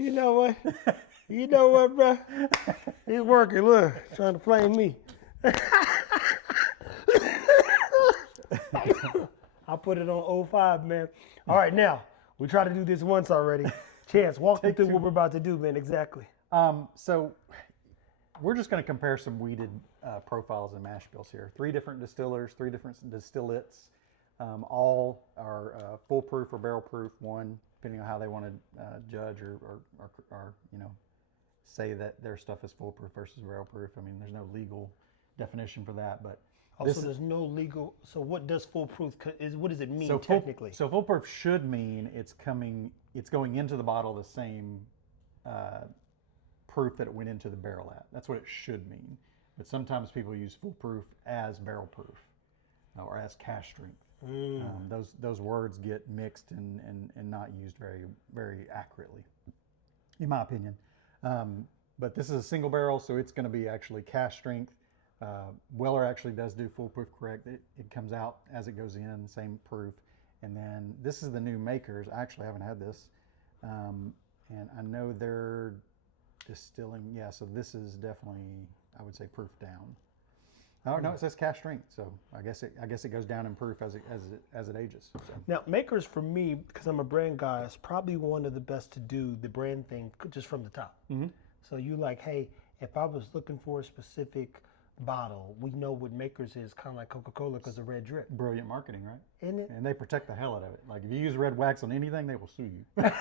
You know what? You know what, bro? He's working. Look, trying to flame me. I put it on '05, man. All right, now we tried to do this once already. Chance, walk me through what we're about to do, man. Exactly. So we're just going to compare some weeded profiles and mash bills here. 3 different distillers, 3 different distillates. All are foolproof or barrel proof. One, depending on how they want to judge or say that their stuff is foolproof versus barrel proof. I mean, there's no legal definition for that, but Also, there's no legal. So, what does foolproof? What does it mean so technically? So foolproof should mean it's going into the bottle the same proof that it went into the barrel at. That's what it should mean. But sometimes people use foolproof as barrel proof or as cash strength. Those words get mixed and not used very accurately, in my opinion. But this is a single barrel, so it's going to be actually cash strength. Weller actually does do foolproof correct. It comes out as it goes in, same proof. And then this is the new Makers. I actually haven't had this. And I know they're distilling. Yeah, so this is definitely, I would say, proof down. Oh no, it says cash strength. So I guess it goes down in proof as it ages. So. Now, Makers for me, because I'm a brand guy, is probably one of the best to do the brand thing just from the top. Mm-hmm. So you like, hey, if I was looking for a specific bottle, we know what Makers is, kind of like Coca-Cola because of red drip. Brilliant marketing, right? Isn't it? And they protect the hell out of it. Like if you use red wax on anything, they will sue you.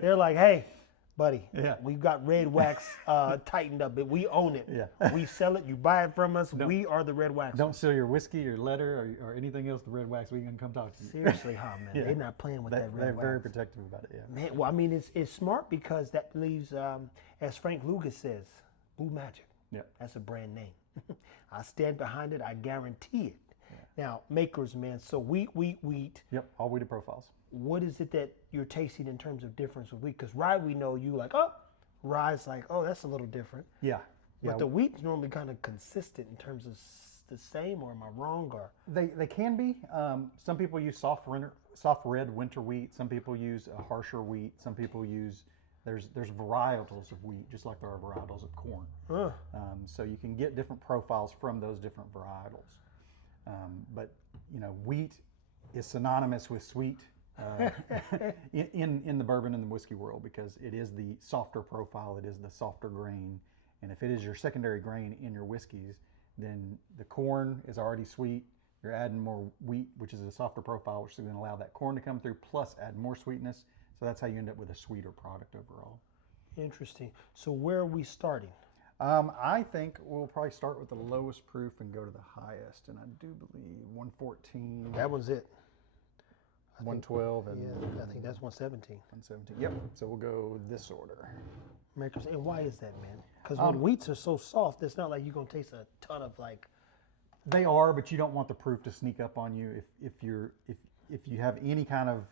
They're like, hey, buddy, Yeah. we've got red wax tightened up. We own it. Yeah. We sell it. You buy it from us. We are the red wax. Don't sell your whiskey, your letter, or anything else to red wax. We can come talk to you. Seriously, huh, man? Yeah. They're not playing with that red They're wax. very protective about it. Yeah. Man, well, I mean, it's smart because that leaves, as Frank Lucas says, Blue Magic. Yeah. That's a brand name. I stand behind it. I guarantee it. Yeah. Now, Makers, man. So wheat. Yep. All weeded profiles. What is it that you're tasting in terms of difference with wheat? Because rye, we know you like, oh, rye's like, oh, that's a little different. Yeah. But the wheat's normally kind of consistent in terms of the same, or am I wrong? Or They can be. Some people use soft red winter wheat. Some people use a harsher wheat. Some people use there's varietals of wheat, just like there are varietals of corn. So you can get different profiles from those different varietals. But wheat is synonymous with sweet in the bourbon and the whiskey world because it is the softer profile. It is the softer grain. And if it is your secondary grain in your whiskeys, then the corn is already sweet. You're adding more wheat, which is a softer profile, which is going to allow that corn to come through, plus add more sweetness. So that's how you end up with a sweeter product overall. interesting. So where are we starting? I think we'll probably start with the lowest proof and go to the highest. And I do believe 114, That was it. 112, and Yeah, I think that's 117. 117. Yep. So we'll go this order. Makers. And why is that, man? Because when wheats are so soft, it's not like you're gonna taste a ton of like. They are, but you don't want the proof to sneak up on you. If you have any kind of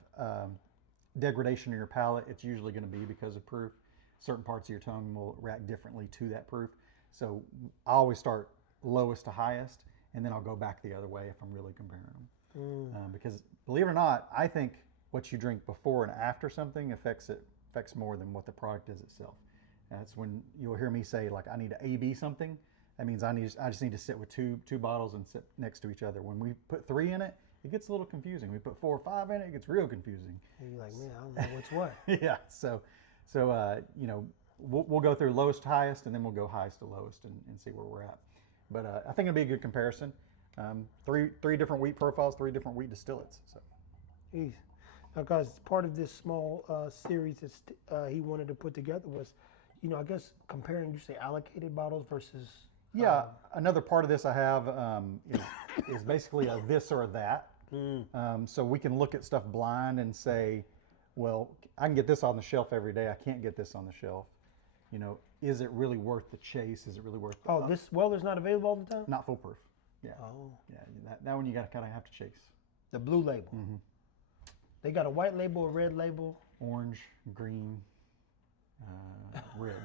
degradation in your palate, it's usually going to be because of proof. Certain parts of your tongue will react differently to that proof. So I always start lowest to highest, and then I'll go back the other way if I'm really comparing them. Because believe it or not, I think what you drink before and after something affects more than what the product is itself. That's when you'll hear me say, like, I need to A/B something. That means I just need to sit with two bottles and sit next to each other. When we put 3 in it, it gets a little confusing. We put 4 or 5 in it, it gets real confusing. And you're like, man, I don't know what's what. Yeah. So we'll go through lowest to highest, and then we'll go highest to lowest and see where we're at. But I think it'll be a good comparison. Three different wheat profiles, 3 different wheat distillates. So. Jeez. Now, guys, part of this small series that he wanted to put together was, I guess comparing, you say allocated bottles versus. Yeah, another part of this I have is basically a this or a that. So we can look at stuff blind and say, well, I can get this on the shelf every day. I can't get this on the shelf. Is it really worth the chase? Is it really worth the this Weller's not available all the time? Not foolproof. Yeah. Oh. Yeah, that one you got to kind of have to chase. The blue label. Mm-hmm. They got a white label, a red label. Orange, green, red.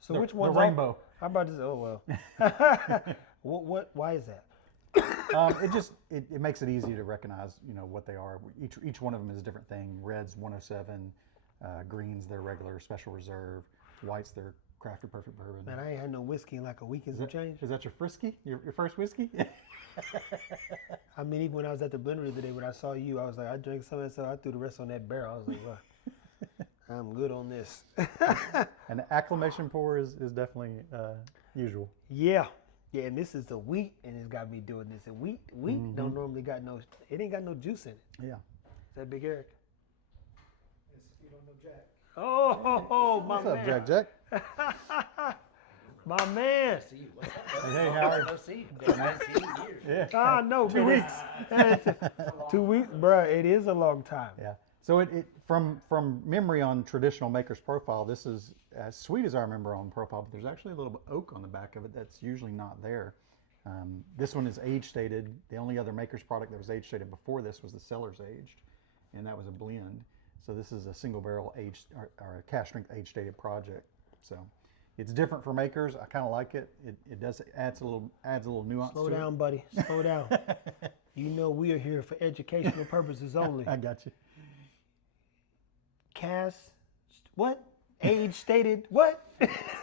So which one's the rainbow? How about this? Oh well. What? Why is that? It makes it easy to recognize what they are. Each one of them is a different thing. Red's 107, Greens, their regular special reserve. Whites, their crafted perfect bourbon. Man, I ain't had no whiskey in like a week and some change. Is that your frisky? Your first whiskey? I mean, even when I was at the blender the other day, when I saw you, I was like, I drank some of that stuff. I threw the rest on that barrel. I was like, well, I'm good on this. An acclimation pour is definitely usual. Yeah. Yeah, and this is the wheat, and it's got me doing this. And wheat don't normally got no, it ain't got no juice in it. Yeah. Is that Big Eric? Yes, you don't know Jack. Oh, my What's man. up, Jack? My man. See you. What's up? Hey, Howard. I see you. I ain't seen you in years. Yeah. Ah, no, 2 weeks. 2 weeks, bruh. It is a long time. Yeah. So it from memory on traditional maker's profile, this is as sweet as I remember on profile, but there's actually a little bit of oak on the back of it that's usually not there. This one is age stated. The only other maker's product that was age stated before this was the cellar's aged, and that was a blend. So this is a single barrel aged or a cask strength age stated project. So it's different for makers. I kind of like it. It does adds a little nuance. Slow to down, buddy. Slow down. You know we are here for educational purposes only. I got you. Cass, what? Age stated what?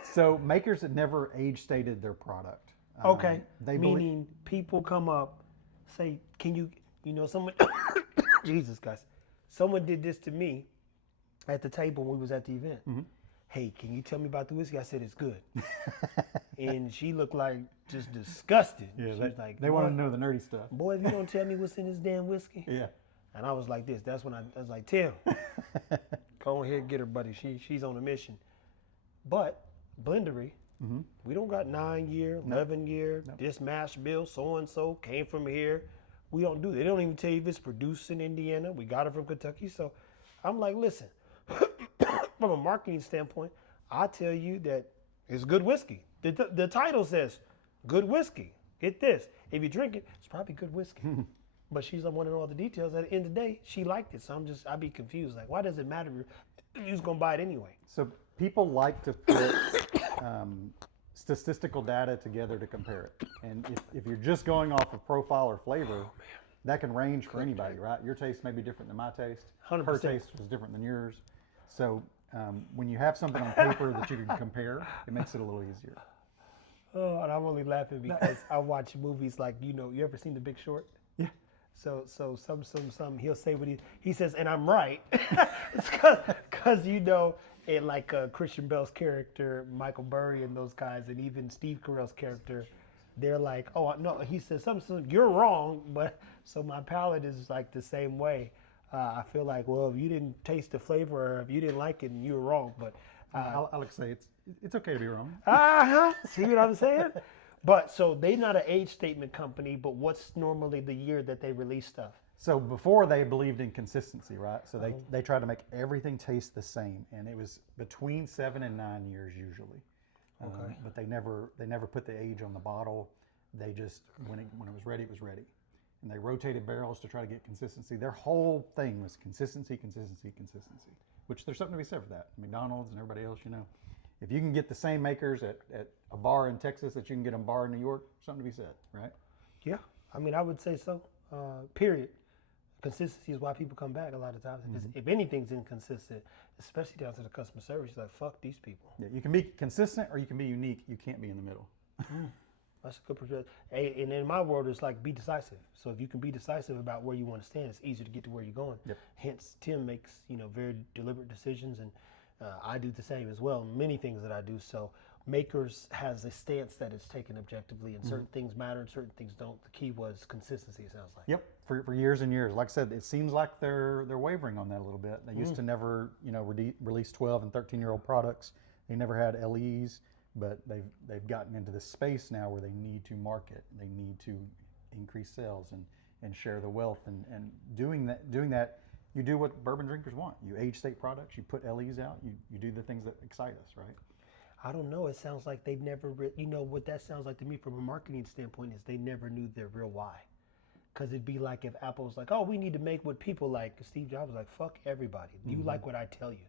So makers had never age stated their product. Okay. They Meaning people come up, say, can you know, someone, Jesus, guys, someone did this to me at the table when we was at the event. Mm-hmm. Hey, can you tell me about the whiskey? I said, it's good. And she looked like just disgusted. Yeah, she was like, they want to know the nerdy stuff. boy, if you don't tell me what's in this damn whiskey. Yeah. And I was like this. That's when I was like, Tim, go ahead and get her, buddy. She's on a mission. But Blendery, we don't got 9-year, 11-year, this mash bill, so-and-so came from here. We don't do that. They don't even tell you if it's produced in Indiana. We got it from Kentucky. So I'm like, listen, from a marketing standpoint, I tell you that it's good whiskey. The title says good whiskey. Get this. If you drink it, it's probably good whiskey. But she's like wanting all the details. At the end of the day, she liked it. So I'd be confused. Like, why does it matter if you're just going to buy it anyway? So people like to put statistical data together to compare it. And if you're just going off of profile or flavor, that can range for anybody, right? Your taste may be different than my taste. 100%. Her taste was different than yours. So when you have something on paper that you can compare, it makes it a little easier. Oh, and I'm only laughing because I watch movies like, you ever seen The Big Short? Yeah. So some he'll say what he says, and I'm right. It's because it like Christian Bale's character, Michael Burry, and those guys, and even Steve Carell's character, they're like, oh no, he says something, you're wrong, but so my palate is like the same way. I feel like, well, if you didn't taste the flavor, or if you didn't like it, and you were wrong, but. Alex say it's okay to be wrong. See what I'm saying? But so they're not an age statement company, but what's normally the year that they release stuff? So before they believed in consistency, right? So they tried to make everything taste the same, and it was between 7 and 9 years usually. Okay. But they never put the age on the bottle. They just when it was ready, it was ready, and they rotated barrels to try to get consistency. Their whole thing was consistency, which there's something to be said for that. McDonald's and everybody else, if you can get the same makers at a bar in Texas that you can get in a bar in New York, something to be said, right? Yeah, I mean, I would say so. Period. Consistency is why people come back a lot of times. If anything's inconsistent, especially down to the customer service, you're like, fuck these people. Yeah, you can be consistent or you can be unique. You can't be in the middle. That's a good perspective. And in my world, it's like be decisive. So if you can be decisive about where you want to stand, it's easier to get to where you're going. Yep. Hence, Tim makes very deliberate decisions, and I do the same as well. Many things that I do. So Makers has a stance that is taken objectively, and certain things matter and certain things don't. The key was consistency. It sounds like. Yep, for years and years. Like I said, it seems like they're wavering on that a little bit. They used to never release 12 and 13-year-old products. They never had LEs. But they've gotten into this space now where they need to market, they need to increase sales and share the wealth, and doing that, you do what bourbon drinkers want. You age state products, you put LEs out, you do the things that excite us, right? I don't know. It sounds like they've never, what that sounds like to me from a marketing standpoint is they never knew their real why. Because it'd be like if Apple was like, oh, we need to make what people like. Steve Jobs was like, fuck everybody. You like what I tell you.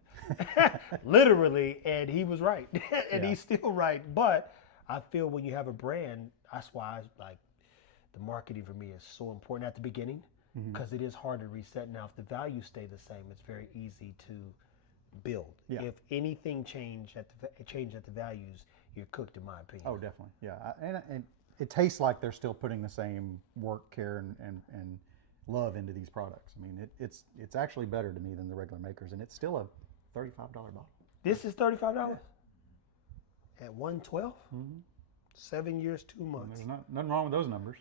Literally. And he was right. And he's still right. But I feel when you have a brand, that's why the marketing for me is so important at the beginning. Because it is hard to reset. Now, if the values stay the same, it's very easy to build. Yeah. If anything changed at the values, you're cooked, in my opinion. Oh, definitely. Yeah. And it tastes like they're still putting the same work, care, and love into these products. I mean, it's actually better to me than the regular makers, and it's still a $35 bottle. This is $35 at 112. 7 years, 2 months. There's nothing wrong with those numbers.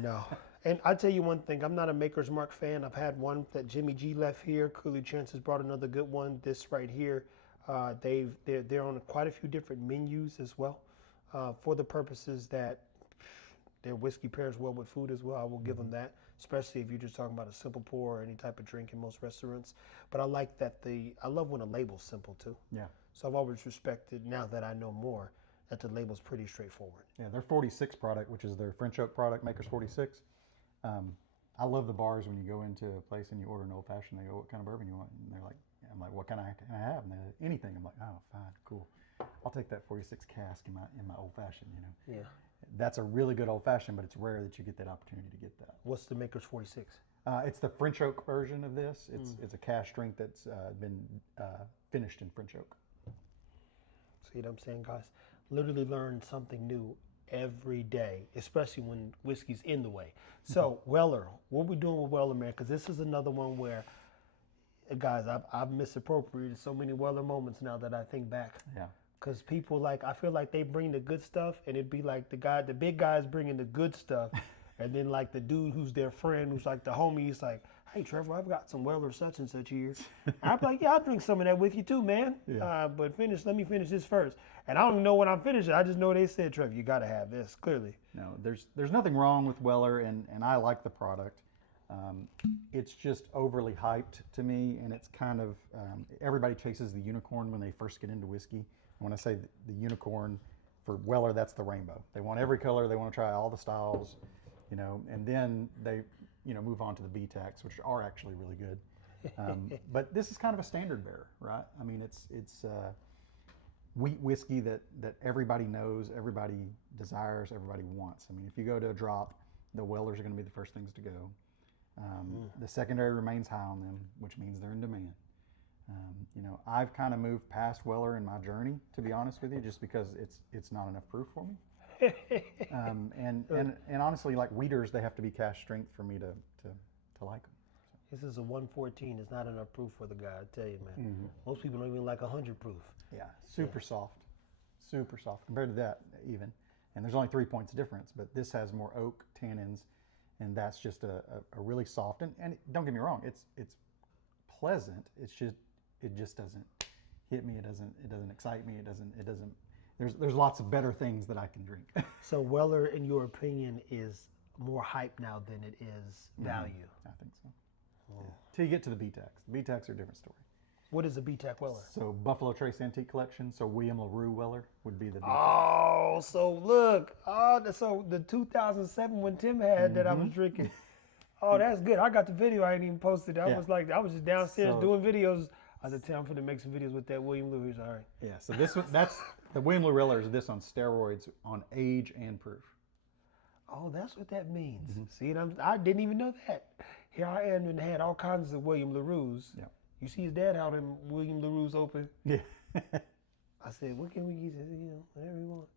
No. And I tell you one thing, I'm not a Maker's Mark fan. I've had one that Jimmy G left here. Cooley Chance has brought another good one. This right here, they're on quite a few different menus as well, for the purposes that their whiskey pairs well with food as well. I will give them that, especially if you're just talking about a simple pour or any type of drink in most restaurants. But I like that I love when a label's simple too. Yeah. So I've always respected, now that I know more, that the label's pretty straightforward. Yeah, their 46 product, which is their French oak product, Maker's 46. I love the bars when you go into a place and you order an old fashioned. They go, "What kind of bourbon you want?" And they're like, "I'm like, what kind can I have?" And they're like, "Anything." I'm like, "Oh, fine, cool. I'll take that 46 cask in my old fashioned." You know. Yeah. That's a really good old fashioned, but it's rare that you get that opportunity to get that. What's the Maker's 46? It's the French oak version of this. It's a cask strength that's been finished in French oak. See what I'm saying, guys? Literally learn something new every day, especially when whiskey's in the way. So, Weller, what we doing with Weller, man? Because this is another one where, guys, I've misappropriated so many Weller moments now that I think back. Yeah. Because people I feel like they bring the good stuff, and it'd be like the big guy's bringing the good stuff, and then like the dude who's their friend, who's like the homie, he's like, "Hey, Trevor, I've got some Weller such and such here." I'm like, "Yeah, I'll drink some of that with you too, man. Yeah. But let me finish this first." And I don't even know when I'm finished. I just know they said, "Trevor, you got to have this." Clearly. No, there's nothing wrong with Weller, and I like the product. It's just overly hyped to me, and it's kind of everybody chases the unicorn when they first get into whiskey. And when I say the unicorn for Weller, that's the rainbow. They want every color. They want to try all the styles, you know, and then they move on to the BTACs, which are actually really good. But this is kind of a standard bearer, right? I mean, it's wheat whiskey that everybody knows, everybody desires, everybody wants. I mean, if you go to a drop, the Wellers are going to be the first things to go. The secondary remains high on them, which means they're in demand. I've kind of moved past Weller in my journey, to be honest with you, just because it's not enough proof for me. And honestly, like wheaters, they have to be cask strength for me to like them. This is a 114. It's not enough proof for the guy, I tell you, man. Most people don't even like 100 proof. Yeah, super soft compared to that even. And there's only 3 points difference, but this has more oak tannins, and that's just a really soft. And don't get me wrong, it's pleasant. It just doesn't hit me. It doesn't excite me. It doesn't. There's lots of better things that I can drink. So Weller, in your opinion, is more hype now than it is value. I think so. Yeah. Till you get to the BTACs. The BTACs are a different story. What is a BTAC Weller? So Buffalo Trace Antique Collection. So William LaRue Weller would be the BTAC. Oh, so look. So the 2007 when Tim had that I was drinking. Oh, that's good. I got the video. I ain't even posted. I was just downstairs doing videos. I said, Tim, I'm finna make some videos with that William LaRue. He's all right. Yeah. So that's the William LaRue Weller is this on steroids on age and proof. Oh, that's what that means. See, I didn't even know that. Here I am and had all kinds of William LaRue's. Yeah. You see his dad how them William LaRue's open? Yeah. I said, what can we use? Whatever you want.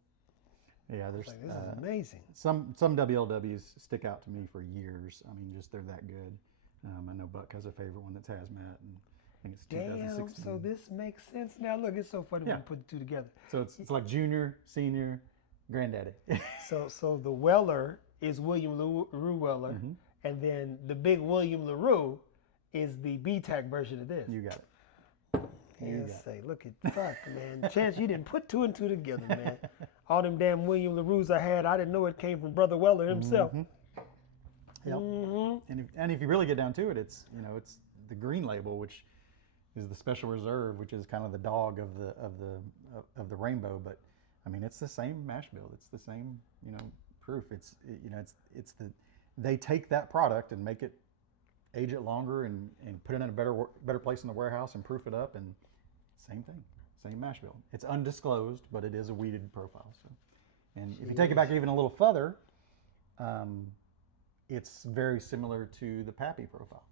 Yeah, there's This is amazing. some WLWs stick out to me for years. I mean, just they're that good. I know Buck has a favorite one that's Hazmat, and I think it's 2016. So this makes sense now. Look, it's so funny when Yeah. you put the two together. So it's like junior, senior, granddaddy. So the Weller is William LaRue Weller, and then the big William LaRue is the BTAC version of this. You got it. Say, look at fuck, man. Chance, you didn't put two and two together, man. All them damn William LaRue's I had, I didn't know it came from Brother Weller himself. Yep. And if you really get down to it, it's the green label, which is the special reserve, which is kind of the dog of the rainbow. But I mean, it's the same mash bill. It's the same proof. They take that product and make it, age it longer, and put it in a better place in the warehouse and proof it up, and same thing, same mash bill. It's undisclosed, but it is a weeded profile. So, and if you take it back even a little further, it's very similar to the Pappy profile,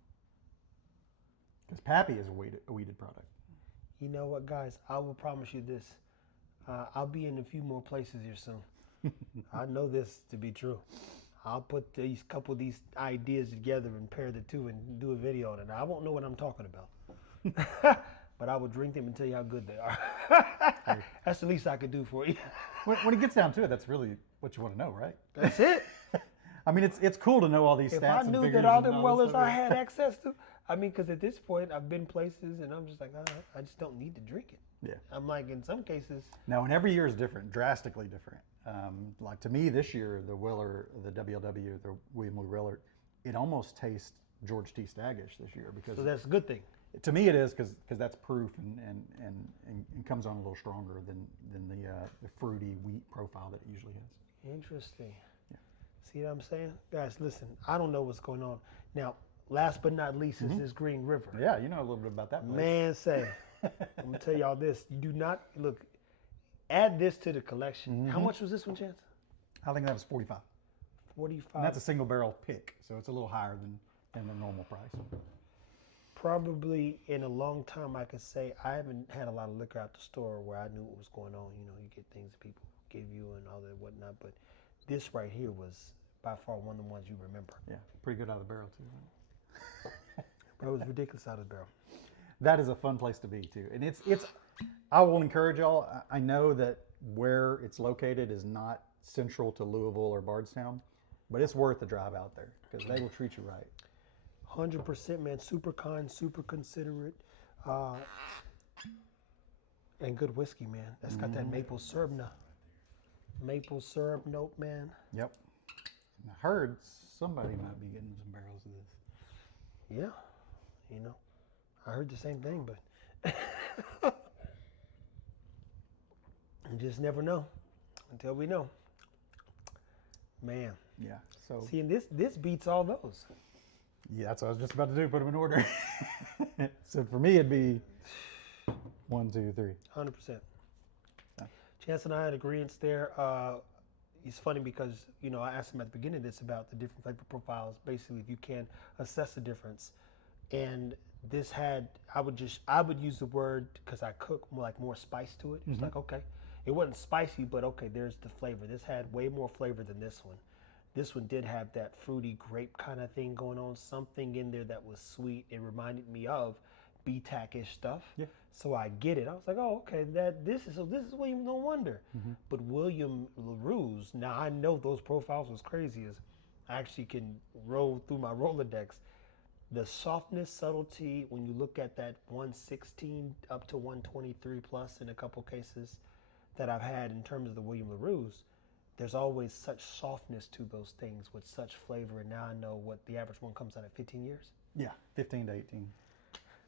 because Pappy is a weeded product. You know what, guys? I will promise you this. I'll be in a few more places here soon. I know this to be true. I'll put these couple of these ideas together and pair the two and do a video on it. Now, I won't know what I'm talking about, but I will drink them and tell you how good they are. That's the least I could do for you. When it gets down to it, that's really what you want to know, right? That's it. I mean, it's cool to know all these If stats I and knew figures that all and them this wellers stuff. I had access to, I mean, because at this point I've been places and I'm just like, I just don't need to drink it. Yeah. I'm like, in some cases, Now, and every year is different, drastically different. Like to me, this year, the Willer, the WLW, the William Lee Willard, it almost tastes George T. Staggish this year because so that's a good thing. to me it is because that's proof and comes on a little stronger than the fruity wheat profile that it usually has. Interesting. See what I'm saying? Guys, listen, I don't know what's going on. Now, last but not least is this Green River. Yeah, you know a little bit about that place. Man, say, I'm going to tell y'all this. You do not, look, add this to the collection. How much was this one, Chance? I think that was 45. 45. And that's a single barrel pick, so it's a little higher than the normal price. Probably in a long time, I could say I haven't had a lot of liquor out the store where I knew what was going on. You know, you get things that people give you and all that whatnot. But this right here was by far one of the ones you remember. Yeah, pretty good out of the barrel too. Right? But it was ridiculous out of the barrel. That is a fun place to be too, and it's. I will encourage y'all. I know that where it's located is not central to Louisville or Bardstown, but it's worth the drive out there because they will treat you right. 100%, man. Super kind, super considerate, and good whiskey, man. That's got that maple syrup note, man. Yep. And I heard somebody might be getting some barrels of this. Yeah, you know, I heard the same thing, but you just never know until we know. Man, Yeah. So see, and this beats all those. yeah, that's what I was just about to do. Put them in order. So for me, it'd be 1, 2, 3. 100%. Chance and I had agreements there. It's funny because, you know, I asked him at the beginning of this about the different flavor profiles, basically if you can assess the difference. And this had, I would use the word, because I cook more spice to it. It's like, okay, it wasn't spicy, but okay, there's the flavor. This had way more flavor than this one. This one did have that fruity grape kind of thing going on, something in there that was sweet. It reminded me of BTAC-ish stuff. Yeah. So I get it. I was like, oh, okay, this is William No Wonder. But William LaRue's, now I know those profiles was crazy as I actually can roll through my Rolodex. The softness, subtlety, when you look at that 116 up to 123 plus in a couple cases that I've had in terms of the William LaRue's, there's always such softness to those things with such flavor. And now I know what the average one comes out at 15 years. Yeah, 15 to 18.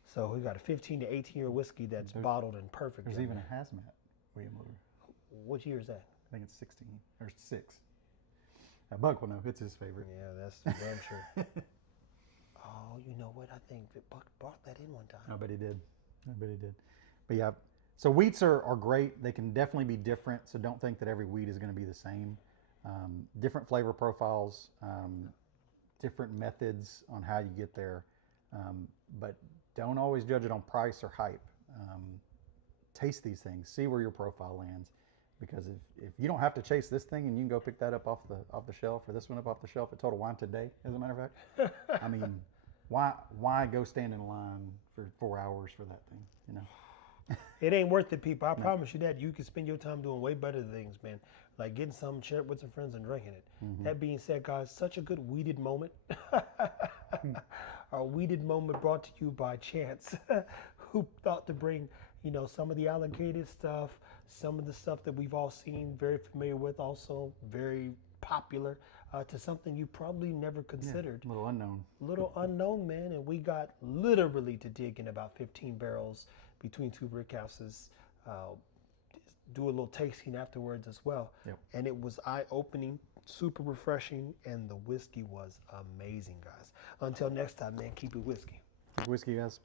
So we got a 15 to 18 year whiskey that's bottled and perfect. There's in even there. a hazmat William Lure. What year is that? I think it's 16 or 6. Buck will know. It's his favorite. Yeah, that's for damn sure. Oh, you know what? I think that Buck brought that in one time. I bet he did. But yeah, so wheats are great. They can definitely be different. So don't think that every wheat is going to be the same. Different flavor profiles, different methods on how you get there. But don't always judge it on price or hype. Taste these things. See where your profile lands. Because if you don't have to chase this thing and you can go pick that up off the shelf or this one up off the shelf at Total Wine today, as a matter of fact, I mean, why go stand in line for 4 hours for that thing? You know. It ain't worth it, people. I promise you that. You can spend your time doing way better things, man. Like getting something, share it with some friends, and drinking it. That being said, guys, such a good weeded moment. Our weeded moment brought to you by Chance, who thought to bring, you know, some of the alligator stuff, some of the stuff that we've all seen, very familiar with, also very popular, to something you probably never considered. A little unknown. Little unknown, man, and we got literally to dig in about 15 barrels between two brick houses, do a little tasting afterwards as well. Yep. And it was eye-opening, super refreshing, and the whiskey was amazing, guys. Until next time, man, keep it whiskey. Whiskey, guys.